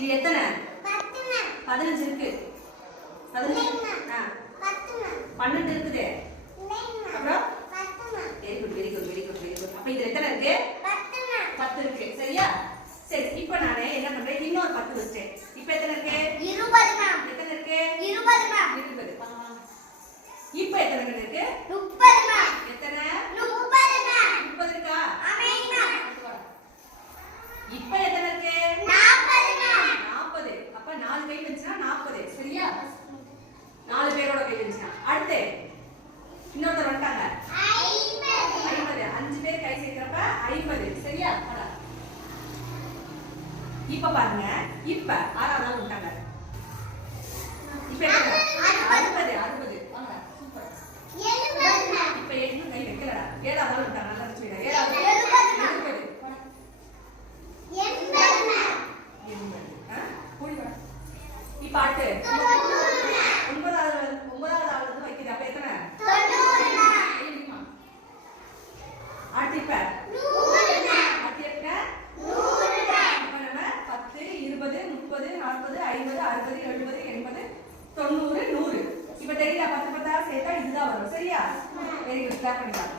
இது எத்தனை 15 இருக்கு 12 இருக்குது அப்புறம் வெரி குட் அப்ப இது எத்தனை இருக்கு 10 இருக்கு சரியா சரி இப்போ நான் என்ன பண்றேன் இன்னொரு 10 வச்சேன் இப்போ எத்தனை இருக்கு 20 மேம் எத்தனை இருக்கு 20 மேம் 20 இப்போ எத்தனை இருக்கு 30 மேம் எத்தனை 30 மேம் 30 இருக்கா ஆமென் மேம் இப்போ எத்தனை இருக்கு 40 மேம் 40 அப்ப 4 கை வந்துச்சுனா 40 சரியா 4 பேரோட கை வந்துச்சுனா அடுத்து இன்னொருத்தர் வந்துட்டாங்க 50 5 பேர் கை சேர்க்கறப்ப 50 சரியா போடா இப்ப பாருங்க இப்ப ஆறாவது ஆள் வந்துட்டாங்க இப்ப 60 வாங்க சூப்பர் 70 இப்ப இன்னும் கை வைக்கலடா ஏழாவது ஆள் வந்துட்டாங்க நல்லா சொல்லுங்க ஏழாவது 70 கூடி வா இப்ப ஆட்டு 9வது ஆள் வந்து வைக்குது அப்ப எத்தனை 90 அடுத்து இப்ப 100 அடுத்து எத்தனை 100 அப்ப நம்ம 10 20 30 40 50 60 70 80 90 100 இப்ப தெரியுதா 10 10 சேர்த்தா இதுதான் வரும் சரியா வெரி குட் கிளாப் பண்ணிக்கலாம்